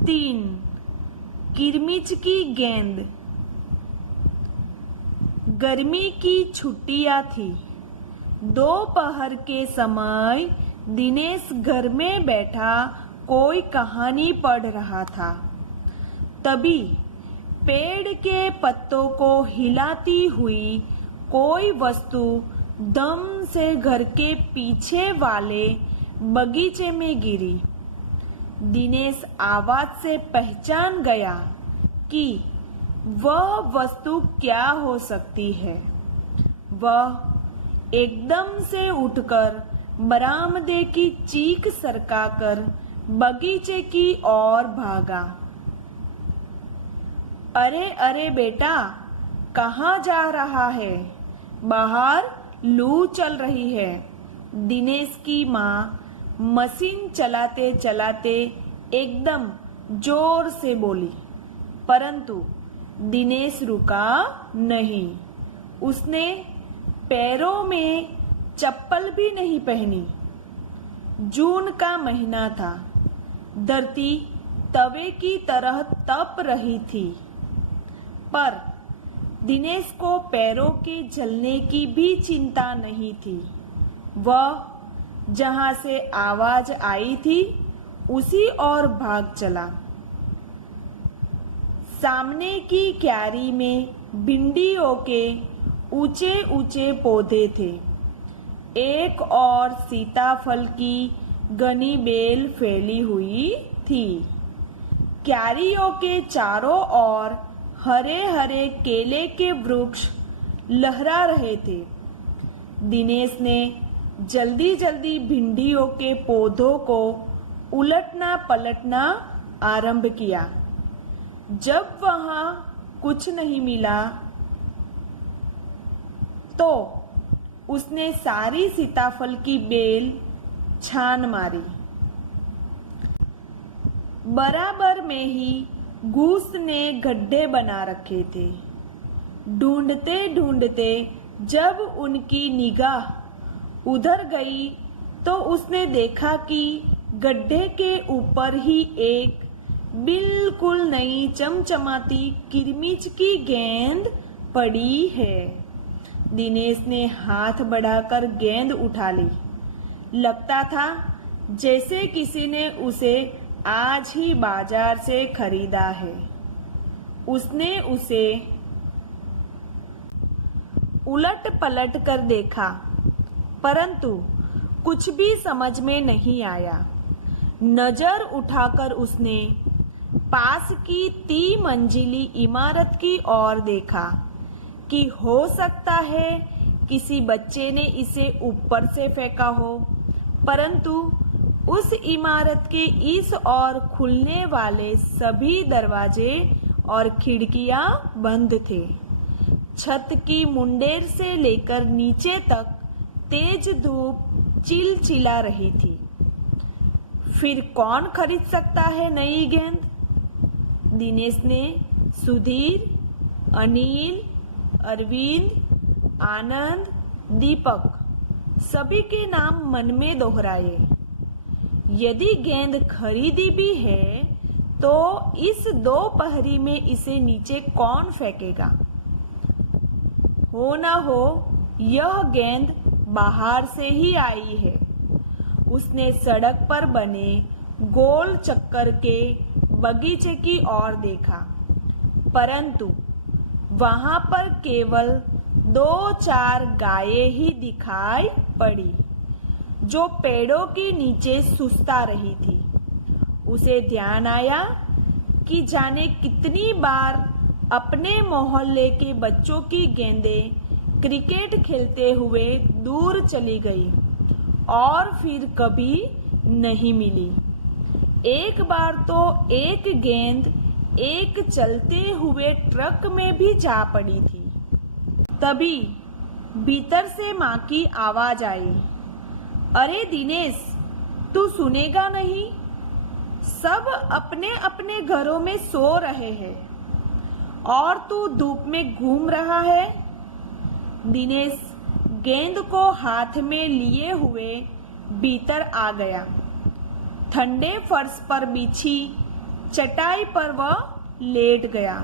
3. किरमिच की गेंद। गर्मी की छुट्टियां थी। दोपहर के समय दिनेश घर में बैठा कोई कहानी पढ़ रहा था। तभी पेड़ के पत्तों को हिलाती हुई कोई वस्तु दम से घर के पीछे वाले बगीचे में गिरी। दिनेश आवाज से पहचान गया कि वह वस्तु क्या हो सकती है। वह एकदम से उठकर बरामदे की चीख सरकाकर बगीचे की ओर भागा। अरे अरे बेटा, कहाँ जा रहा है? बाहर लू चल रही है। दिनेश की माँ मशीन चलाते चलाते एकदम जोर से बोली, परंतु दिनेश रुका नहीं। उसने पैरों में चप्पल भी नहीं पहनी। जून का महीना था। धरती तवे की तरह तप रही थी, पर दिनेश को पैरों के जलने की भी चिंता नहीं थी। वह जहां से आवाज आई थी उसी ओर भाग चला। सामने की क्यारी में भिंडियों के ऊंचे ऊंचे पौधे थे। एक और सीताफल की घनी बेल फैली हुई थी। क्यारियों के चारों ओर हरे हरे केले के वृक्ष लहरा रहे थे। दिनेश ने जल्दी जल्दी भिंडियों के पौधों को उलटना पलटना आरंभ किया। जब वहां कुछ नहीं मिला तो उसने सारी सीताफल की बेल छान मारी। बराबर में ही घूस ने गड्ढे बना रखे थे। ढूंढते ढूंढते जब उनकी निगाह उधर गई तो उसने देखा कि गड्ढे के ऊपर ही एक बिल्कुल नई चमचमाती किरमिच की गेंद पड़ी है। दिनेश ने हाथ बढ़ाकर गेंद उठा ली। लगता था जैसे किसी ने उसे आज ही बाजार से खरीदा है। उसने उसे उलट पलट कर देखा, परंतु कुछ भी समझ में नहीं आया। नजर उठाकर उसने पास की 3 मंजिली इमारत की ओर देखा कि हो सकता है किसी बच्चे ने इसे ऊपर से फेंका हो, परंतु उस इमारत के इस ओर खुलने वाले सभी दरवाजे और खिड़कियां बंद थे। छत की मुंडेर से लेकर नीचे तक तेज धूप चिलचिला रही थी। फिर कौन खरीद सकता है नई गेंद? दिनेश ने सुधीर, अनिल, अरविंद, आनंद, दीपक सभी के नाम मन में दोहराए। यदि गेंद खरीदी भी है तो इस दोपहरी में इसे नीचे कौन फेंकेगा? हो ना हो यह गेंद बाहर से ही आई है। उसने सड़क पर बने गोल चक्कर के बगीचे की ओर देखा, परंतु वहां पर केवल 2-4 गायें ही दिखाई पड़ी, जो पेड़ों के नीचे सुस्ता रही थी। उसे ध्यान आया कि जाने कितनी बार अपने मोहल्ले के बच्चों की गेंदें क्रिकेट खेलते हुए दूर चली गई और फिर कभी नहीं मिली। एक बार तो एक गेंद एक चलते हुए ट्रक में भी जा पड़ी थी। तभी भीतर से माँ की आवाज आई, अरे दिनेश, तू सुनेगा नहीं? सब अपने अपने घरों में सो रहे हैं और तू धूप में घूम रहा है। दिनेश गेंद को हाथ में लिए हुए भीतर आ गया। ठंडे फर्श पर बिछी चटाई पर वह लेट गया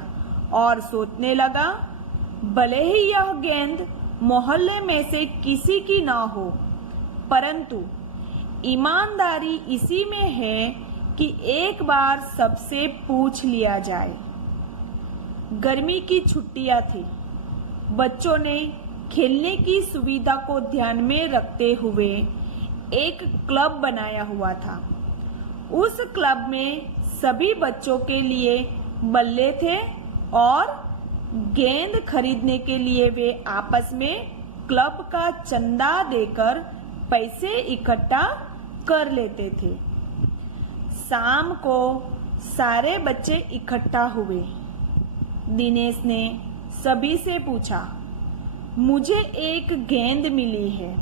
और सोचने लगा, भले ही यह गेंद मोहल्ले में से किसी की ना हो, परंतु ईमानदारी इसी में है कि एक बार सबसे पूछ लिया जाए। गर्मी की छुट्टियां थी। बच्चों ने खेलने की सुविधा को ध्यान में रखते हुए एक क्लब बनाया हुआ था। उस क्लब में सभी बच्चों के लिए बल्ले थे और गेंद खरीदने के लिए वे आपस में क्लब का चंदा देकर पैसे इकट्ठा कर लेते थे। शाम को सारे बच्चे इकट्ठा हुए। दिनेश ने सभी से पूछा, मुझे एक गेंद मिली है।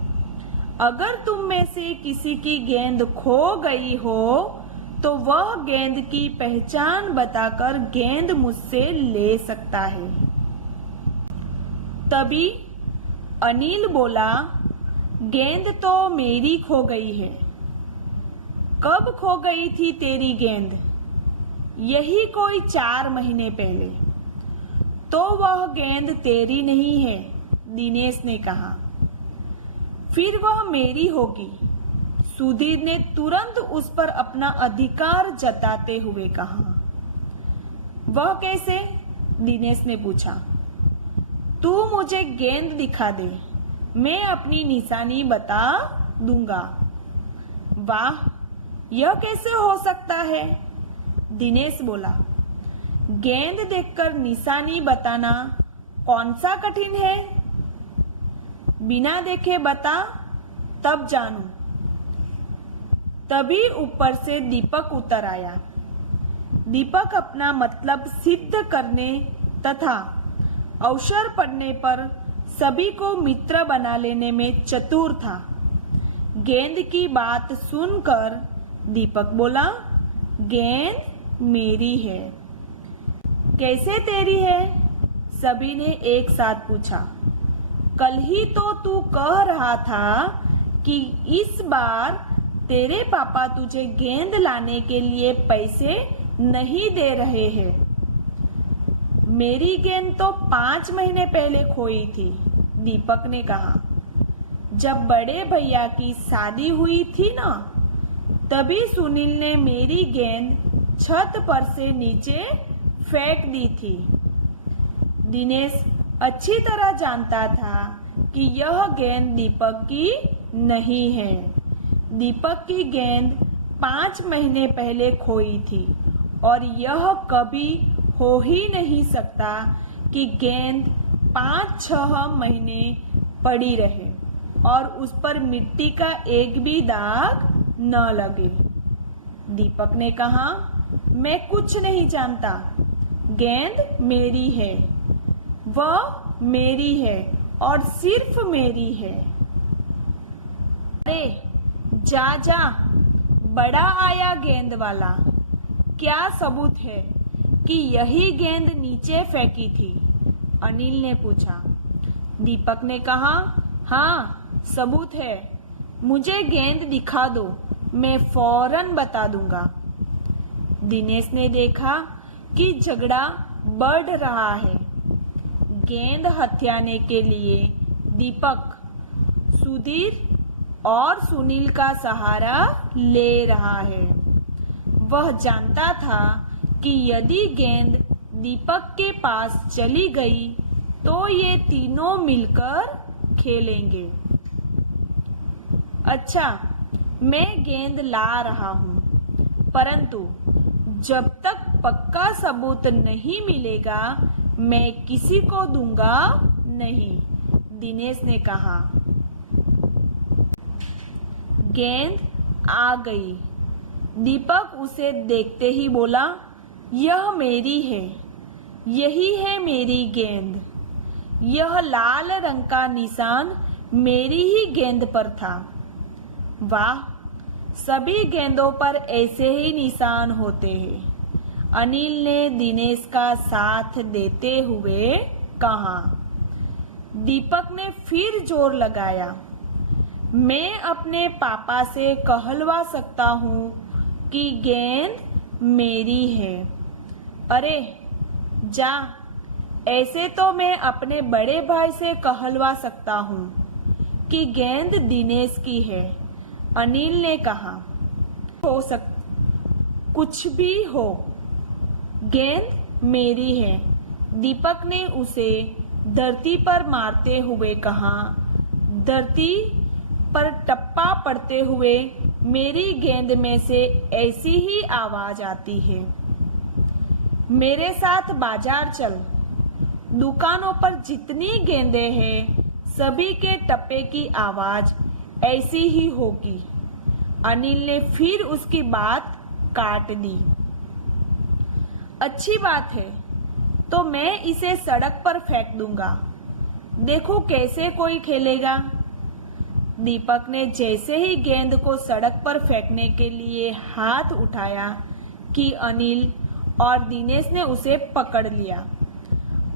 अगर तुम में से किसी की गेंद खो गई हो तो वह गेंद की पहचान बताकर गेंद मुझसे ले सकता है। तभी अनिल बोला, गेंद तो मेरी खो गई है। कब खो गई थी तेरी गेंद? यही कोई 4 महीने पहले। तो वह गेंद तेरी नहीं है, दिनेश ने कहा। फिर वह मेरी होगी, सुधीर ने तुरंत उस पर अपना अधिकार जताते हुए कहा। वह कैसे? दिनेश ने पूछा। तू मुझे गेंद दिखा दे, मैं अपनी निशानी बता दूंगा। वाह, यह कैसे हो सकता है? दिनेश बोला। गेंद देखकर निशानी बताना कौन सा कठिन है? बिना देखे बता, तब जानू। तभी ऊपर से दीपक उतर आया। दीपक अपना मतलब सिद्ध करने तथा अवसर पड़ने पर सभी को मित्र बना लेने में चतुर था। गेंद की बात सुनकर दीपक बोला, गेंद मेरी है। कैसे तेरी है? सभी ने एक साथ पूछा। कल ही तो तू कह रहा था कि इस बार तेरे पापा तुझे गेंद लाने के लिए पैसे नहीं दे रहे हैं। मेरी गेंद तो 5 महीने पहले खोई थी, दीपक ने कहा। जब बड़े भैया की शादी हुई थी ना, तभी सुनील ने मेरी गेंद छत पर से नीचे फेंक दी थी। दिनेश अच्छी तरह जानता था कि यह गेंद दीपक की नहीं है। दीपक की गेंद 5 महीने पहले खोई थी और यह कभी हो ही नहीं सकता कि गेंद 5-6 महीने पड़ी रहे और उस पर मिट्टी का एक भी दाग न लगे। दीपक ने कहा, मैं कुछ नहीं जानता, गेंद मेरी है, वह मेरी है और सिर्फ मेरी है। अरे जा जा, बड़ा आया गेंद वाला। क्या सबूत है कि यही गेंद नीचे फेंकी थी? अनिल ने पूछा। दीपक ने कहा, हाँ सबूत है, मुझे गेंद दिखा दो, मैं फौरन बता दूंगा। दिनेश ने देखा कि झगड़ा बढ़ रहा है। गेंद हथियाने के लिए दीपक सुधीर और सुनील का सहारा ले रहा है। वह जानता था कि यदि गेंद दीपक के पास चली गई तो ये तीनों मिलकर खेलेंगे। अच्छा, मैं गेंद ला रहा हूं, परंतु जब तक पक्का सबूत नहीं मिलेगा मैं किसी को दूंगा नहीं, दिनेश ने कहा। गेंद आ गई। दीपक उसे देखते ही बोला, यह मेरी है, यही है मेरी गेंद। यह लाल रंग का निशान मेरी ही गेंद पर था। वाह, सभी गेंदों पर ऐसे ही निशान होते हैं, अनिल ने दिनेश का साथ देते हुए कहा। दीपक ने फिर जोर लगाया, मैं अपने पापा से कहलवा सकता हूँ कि गेंद मेरी है। अरे जा, ऐसे तो मैं अपने बड़े भाई से कहलवा सकता हूँ कि गेंद दिनेश की है, अनिल ने कहा। हो सक कुछ भी हो, गेंद मेरी है, दीपक ने उसे धरती पर मारते हुए कहा। धरती पर टप्पा पड़ते हुए मेरी गेंद में से ऐसी ही आवाज आती है। मेरे साथ बाजार चल, दुकानों पर जितनी गेंदें हैं सभी के टप्पे की आवाज ऐसी ही होगी। अनिल ने फिर उसकी बात काट दी। अच्छी बात है, तो मैं इसे सड़क पर फेंक दूंगा, देखो कैसे कोई खेलेगा। दीपक ने जैसे ही गेंद को सड़क पर फेंकने के लिए हाथ उठाया कि अनिल और दिनेश ने उसे पकड़ लिया।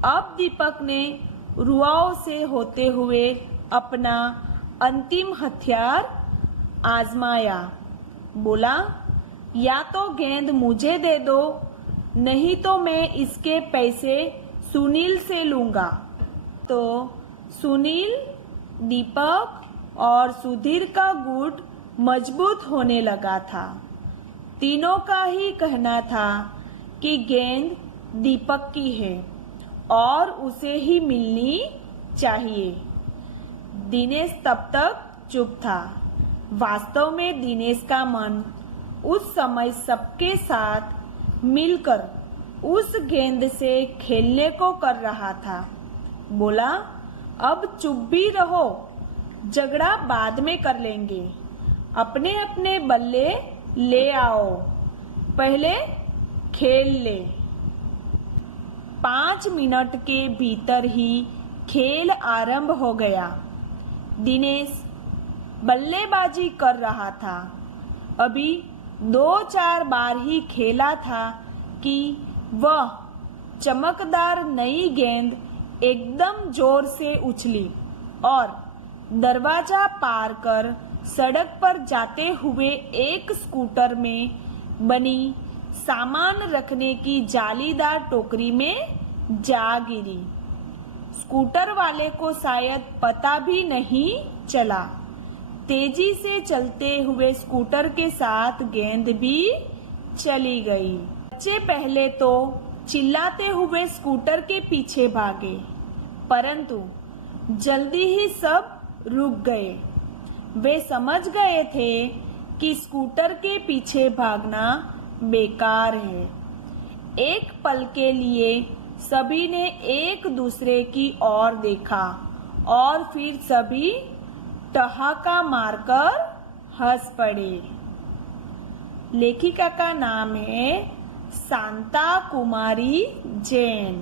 अब दीपक ने रुआओं से होते हुए अपना अंतिम हथियार आजमाया। बोला, या तो गेंद मुझे दे दो, नहीं तो मैं इसके पैसे सुनील से लूंगा। तो सुनील, दीपक और सुधीर का गुट मजबूत होने लगा था। तीनों का ही कहना था कि गेंद दीपक की है और उसे ही मिलनी चाहिए। दिनेश तब तक चुप था। वास्तव में दिनेश का मन उस समय सबके साथ मिलकर उस गेंद से खेलने को कर रहा था। बोला, अब चुप भी रहो, झगड़ा बाद में कर लेंगे, अपने अपने बल्ले ले आओ, पहले खेल ले। 5 मिनट के भीतर ही खेल आरंभ हो गया। दिनेश बल्लेबाजी कर रहा था। अभी 2-4 बार ही खेला था कि वह चमकदार नई गेंद एकदम जोर से उछली और दरवाजा पार कर सड़क पर जाते हुए एक स्कूटर में बनी सामान रखने की जालीदार टोकरी में जा गिरी। स्कूटर वाले को शायद पता भी नहीं चला। तेजी से चलते हुए स्कूटर के साथ गेंद भी चली गई। बच्चे पहले तो चिल्लाते हुए स्कूटर के पीछे भागे, परंतु जल्दी ही सब रुक गए। वे समझ गए थे कि स्कूटर के पीछे भागना बेकार है। एक पल के लिए सभी ने एक दूसरे की ओर देखा और फिर सभी ठहाका मारकर हंस पड़े। लेखिका का नाम है शांता कुमारी जैन।